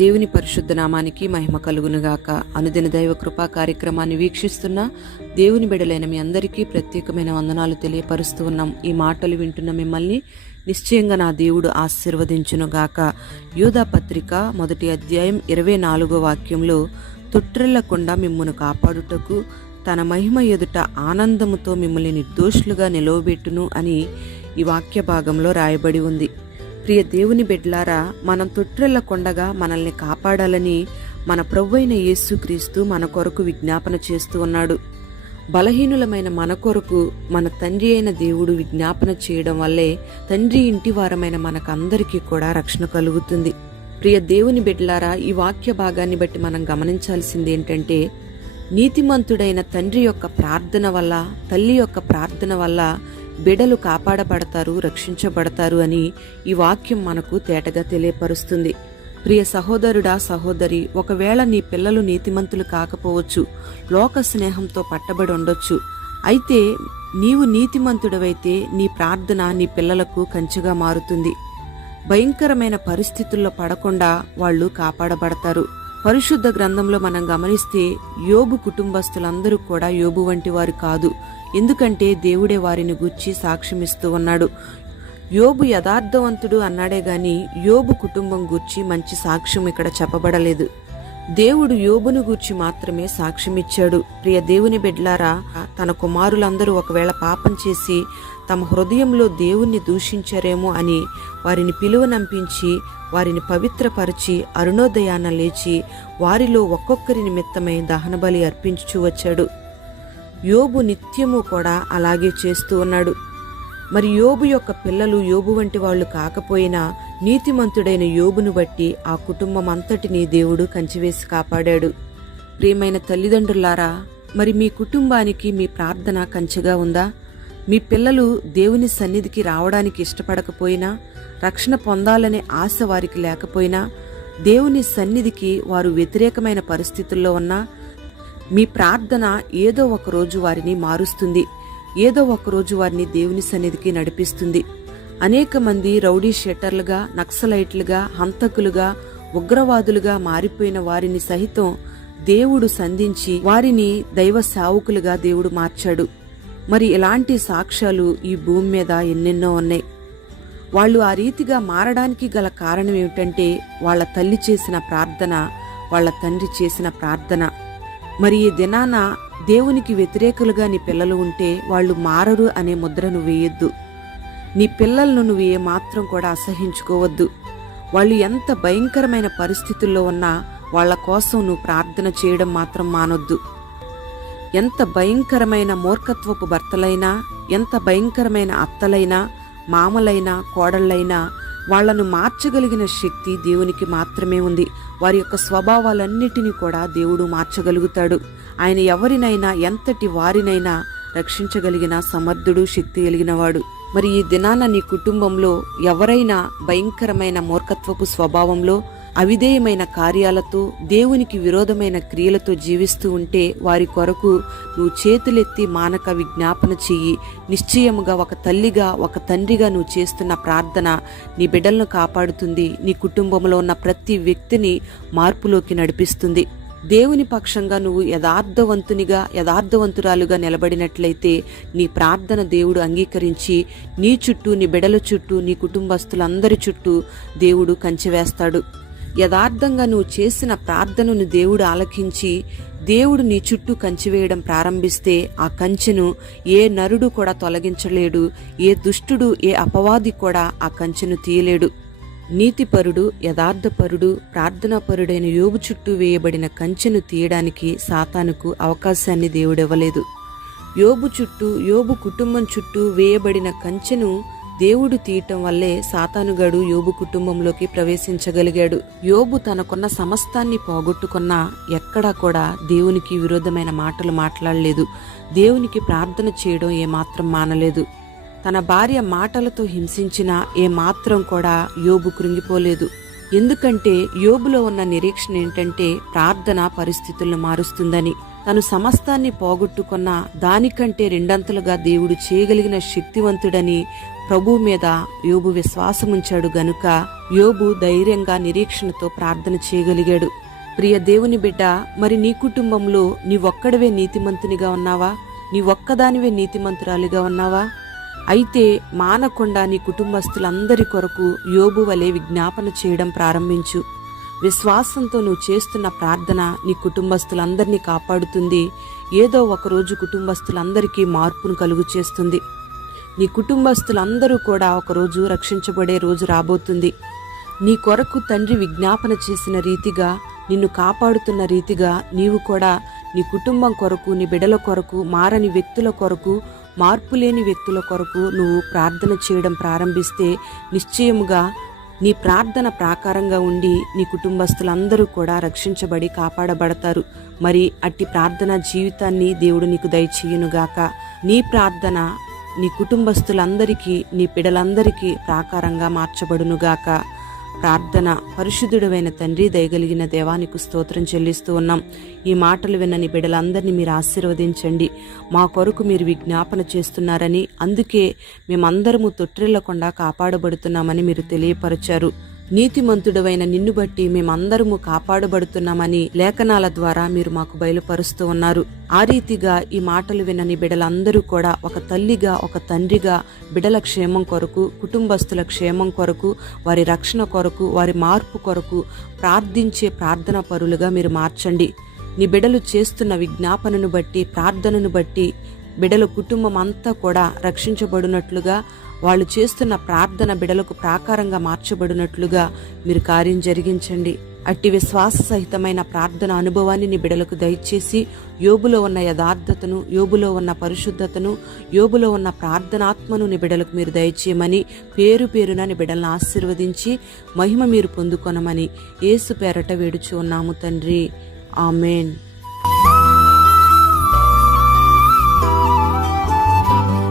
దేవుని పరిశుద్ధ నామానికి మహిమ కలుగునుగాక. అనుదిన దైవ కృపా కార్యక్రమాన్ని వీక్షిస్తున్న దేవుని బిడ్డలైన మీ అందరికీ ప్రత్యేకమైన వందనాలు తెలియపరుస్తూ ఉన్నాం. ఈ మాటలు వింటున్న మిమ్మల్ని నిశ్చయంగా నా దేవుడు ఆశీర్వదించునుగాక. యూదా పత్రిక 1వ అధ్యాయం 24వ వాక్యంలో, తొట్టిల్లకుండా మిమ్మును కాపాడుటకు తన మహిమ ఎదుట ఆనందముతో మిమ్మల్ని నిర్దోషులుగా నిలవబెట్టును అని ఈ వాక్య భాగంలో రాయబడి ఉంది. ప్రియ దేవుని బిడ్డలారా, మనం తొట్టిల్లకుండగా మనల్ని కాపాడాలని మన ప్రభువైన యేసుక్రీస్తు మన కొరకు విజ్ఞాపన చేస్తూ ఉన్నాడు. బలహీనులమైన మన కొరకు మన తండ్రి అయిన దేవుడు విజ్ఞాపన చేయడం వల్లే తండ్రి ఇంటి వారమైన మనకందరికీ కూడా రక్షణ కలుగుతుంది. ప్రియ దేవుని బిడ్డలారా, ఈ వాక్య భాగాన్ని బట్టి మనం గమనించాల్సింది ఏంటంటే, నీతిమంతుడైన తండ్రి యొక్క ప్రార్థన వల్ల, తల్లి యొక్క ప్రార్థన వల్ల బిడలు కాపాడబడతారు, రక్షించబడతారు అని ఈ వాక్యం మనకు తేటగా తెలియపరుస్తుంది. ప్రియ సహోదరుడా, సహోదరి, ఒకవేళ నీ పిల్లలు నీతిమంతులు కాకపోవచ్చు, లోక స్నేహంతో పట్టబడి ఉండొచ్చు. అయితే నీవు నీతిమంతుడవైతే నీ ప్రార్థన నీ పిల్లలకు కంచెగా మారుతుంది. భయంకరమైన పరిస్థితుల్లో పడకుండా వాళ్ళు కాపాడబడతారు. పరిశుద్ధ గ్రంథంలో మనం గమనిస్తే యోబు కుటుంబస్తులందరూ కూడా యోబు వంటి వారు కాదు. ఎందుకంటే దేవుడే వారిని గూర్చి సాక్ష్యమిస్తూ ఉన్నాడు. యోబు యథార్థవంతుడు అన్నాడే గాని యోబు కుటుంబం గూర్చి మంచి సాక్ష్యం ఇక్కడ చెప్పబడలేదు. దేవుడు యోబును గూర్చి మాత్రమే సాక్ష్యమిచ్చాడు. ప్రియ దేవుని బిడ్డలారా, తన కుమారులందరూ ఒకవేళ పాపం చేసి తమ హృదయంలో దేవుణ్ణి దూషించారేమో అని వారిని పిలువనంపించి వారిని పవిత్రపరిచి అరుణోదయాన లేచి వారిలో ఒక్కొక్కరి నిమిత్తమై దహనబలి అర్పించుచూ వచ్చాడు. యోబు నిత్యము కూడా అలాగే చేస్తూ ఉన్నాడు. మరి యోబు యొక్క పిల్లలు యోబు వంటి వాళ్ళు కాకపోయినా నీతిమంతుడైన యోబును బట్టి ఆ కుటుంబం అంతటినీ దేవుడు కంచివేసి కాపాడాడు. ప్రియమైన తల్లిదండ్రులారా, మరి మీ కుటుంబానికి మీ ప్రార్థన కంచెగా ఉందా? మీ పిల్లలు దేవుని సన్నిధికి రావడానికి ఇష్టపడకపోయినా, రక్షణ పొందాలనే ఆశ వారికి లేకపోయినా, దేవుని సన్నిధికి వారు వ్యతిరేకమైన పరిస్థితుల్లో ఉన్నా, మీ ప్రార్థన ఏదో ఒకరోజు వారిని మారుస్తుంది, ఏదో ఒకరోజు వారిని దేవుని సన్నిధికి నడిపిస్తుంది. అనేక మంది రౌడీ షీటర్లుగా, నక్సలైట్లుగా, హంతకులుగా, ఉగ్రవాదులుగా మారిపోయిన వారిని సహితం దేవుడు సంధించి వారిని దైవ సేవకులుగా దేవుడు మార్చాడు. మరి ఇలాంటి సాక్ష్యాలు ఈ భూమి మీద ఎన్నెన్నో ఉన్నాయి. వాళ్ళు ఆ రీతిగా మారడానికి గల కారణం ఏమిటంటే వాళ్ళ తల్లి చేసిన ప్రార్థన, వాళ్ళ తండ్రి చేసిన ప్రార్థన. మరి ఈ దినాన దేవునికి వ్యతిరేకులుగా నీ పిల్లలు ఉంటే వాళ్ళు మారరు అనే ముద్ర నువ్వు వేయొద్దు. నీ పిల్లలను నువ్వు ఏమాత్రం కూడా అసహించుకోవద్దు. వాళ్ళు ఎంత భయంకరమైన పరిస్థితుల్లో ఉన్నా వాళ్ళ కోసం నువ్వు ప్రార్థన చేయడం మాత్రం మానొద్దు. ఎంత భయంకరమైన మూర్ఖత్వపు భర్తలైనా, ఎంత భయంకరమైన అత్తలైనా, మామలైనా, కోడళ్ళైనా వాళ్లను మార్చగలిగిన శక్తి దేవునికి మాత్రమే ఉంది. వారి యొక్క స్వభావాలన్నిటినీ కూడా దేవుడు మార్చగలుగుతాడు. ఆయన ఎవరినైనా, ఎంతటి వారినైనా రక్షించగలిగిన సమర్థుడు, శక్తి కలిగినవాడు. మరి ఈ దినాన నీ కుటుంబంలో ఎవరైనా భయంకరమైన మూర్ఖత్వపు స్వభావంలో, అవిధేయమైన కార్యాలతో, దేవునికి విరోధమైన క్రియలతో జీవిస్తూ ఉంటే వారి కొరకు నువ్వు చేతులెత్తి మానక విజ్ఞాపన చెయ్యి. నిశ్చయముగా ఒక తల్లిగా, ఒక తండ్రిగా నువ్వు చేస్తున్న ప్రార్థన నీ బిడ్డలను కాపాడుతుంది. నీ కుటుంబంలో ఉన్న ప్రతి వ్యక్తిని మార్పులోకి నడిపిస్తుంది. దేవుని పక్షంగా నువ్వు యథార్థవంతునిగా, యథార్థవంతురాలుగా నిలబడినట్లయితే నీ ప్రార్థన దేవుడు అంగీకరించి నీ చుట్టూ, నీ బిడ్డల చుట్టూ, నీ కుటుంబస్తులందరి చుట్టూ దేవుడు కంచె వేస్తాడు. యథార్థంగా నువ్వు చేసిన ప్రార్థనను దేవుడు ఆలకించి దేవుడు నీ చుట్టూ కంచె వేయడం ప్రారంభిస్తే ఆ కంచెను ఏ నరుడు కూడా తొలగించలేడు. ఏ దుష్టుడు, ఏ అపవాది కూడా ఆ కంచెను తీయలేడు. నీతిపరుడు, యథార్థపరుడు, ప్రార్థనాపరుడైన యోబు చుట్టూ వేయబడిన కంచెను తీయడానికి సాతానుకు అవకాశాన్ని దేవుడివ్వలేదు. యోబు చుట్టూ, యోబు కుటుంబం చుట్టూ వేయబడిన కంచెను దేవుడు తీయటం వల్లే సాతానుగాడు యోబు కుటుంబంలోకి ప్రవేశించగలిగాడు. యోబు తనకున్న సమస్తాన్ని పోగొట్టుకున్నా ఎక్కడా కూడా దేవునికి విరోధమైన మాటలు మాట్లాడలేదు. దేవునికి ప్రార్థన చేయడం ఏమాత్రం మానలేదు. తన భార్య మాటలతో హింసించినా ఏమాత్రం కూడా యోబు కృంగిపోలేదు. ఎందుకంటే యోబులో ఉన్న నిరీక్షణ ఏంటంటే ప్రార్థన పరిస్థితులను మారుస్తుందని. తను సమస్తాన్ని పోగొట్టుకున్న దానికంటే రెండంతలుగా దేవుడు చేయగలిగిన శక్తివంతుడని ప్రభువు మీద యోబు విశ్వాసముంచాడు గనుక యోబు ధైర్యంగా నిరీక్షణతో ప్రార్థన చేయగలిగాడు. ప్రియ దేవుని బిడ్డ, మరి నీ కుటుంబంలో నీవొక్కడవే నీతిమంతునిగా ఉన్నావా? నీవొక్కదానివే నీతిమంతురాలిగా ఉన్నావా? అయితే మానకుండా నీ కుటుంబస్తులందరి కొరకు యోబు వలె విజ్ఞాపన చేయడం ప్రారంభించు. విశ్వాసంతో నువ్వు చేస్తున్న ప్రార్థన నీ కుటుంబస్తులందరినీ కాపాడుతుంది. ఏదో ఒకరోజు కుటుంబస్తులందరికీ మార్పును కలుగు చేస్తుంది. నీ కుటుంబస్తులందరూ కూడా ఒకరోజు రక్షించబడే రోజు రాబోతుంది. నీ కొరకు తండ్రి విజ్ఞాపన చేసిన రీతిగా, నిన్ను కాపాడుతున్న రీతిగా నీవు కూడా నీ కుటుంబం కొరకు, నీ బిడ్డల కొరకు, మారని వ్యక్తుల కొరకు, మార్పులేని వ్యక్తుల కొరకు నువ్వు ప్రార్థన చేయడం ప్రారంభిస్తే నిశ్చయముగా నీ ప్రార్థన ప్రాకారంగా ఉండి నీ కుటుంబస్తులందరూ కూడా రక్షించబడి కాపాడబడతారు. మరి అట్టి ప్రార్థన జీవితాన్ని దేవుడు నీకు దయచేయునుగాక. నీ ప్రార్థన నీ కుటుంబస్తులందరికీ, నీ పిడలందరికీ ప్రాకారంగా మార్చబడునుగాక. ప్రార్థన. పరిశుద్ధుడైన తండ్రి, దయగలిగిన దేవానికి స్తోత్రం చెల్లిస్తూ ఉన్నాం. ఈ మాటలు విన్నని బిడ్డలందరినీ మీరు ఆశీర్వదించండి. మా కొరకు మీరు విజ్ఞాపన చేస్తున్నారని, అందుకే మేమందరము తొట్టిల్లకుండా కాపాడబడుతున్నామని మీరు తెలియపరిచారు. నీతిమంతుడవైన నిన్ను బట్టి మేమందరము కాపాడబడుతున్నామని లేఖనాల ద్వారా మీరు మాకు బయలుపరుస్తూ ఉన్నారు. ఆ రీతిగా ఈ మాటలు వినని బిడ్డలందరూ కూడా ఒక తల్లిగా, ఒక తండ్రిగా బిడ్డల క్షేమం కొరకు, కుటుంబస్తుల క్షేమం కొరకు, వారి రక్షణ కొరకు, వారి మార్పు కొరకు ప్రార్థించే ప్రార్థన పరులుగా మీరు మార్చండి. నీ బిడ్డలు చేస్తున్న విజ్ఞాపనను బట్టి, ప్రార్థనను బట్టి బిడ్డల కుటుంబం అంతా కూడా రక్షించబడినట్లుగా, వాళ్ళు చేస్తున్న ప్రార్థన బిడ్డలకు ప్రాకారంగా మార్చబడినట్లుగా మీరు కార్యం జరిగించండి. అట్టి విశ్వాస సహితమైన ప్రార్థన అనుభవాన్ని నీ బిడ్డలకు దయచేసి, యోబులో ఉన్న యథార్థతను, యోబులో ఉన్న పరిశుద్ధతను, యోబులో ఉన్న ప్రార్థనాత్మను నీ బిడ్డలకు మీరు దయచేయమని, పేరు పేరున నీ బిడ్డలను ఆశీర్వదించి మహిమ మీరు పొందుకొనమని యేసు పేరట వేడుచు ఉన్నాము తండ్రి. ఆమేన్.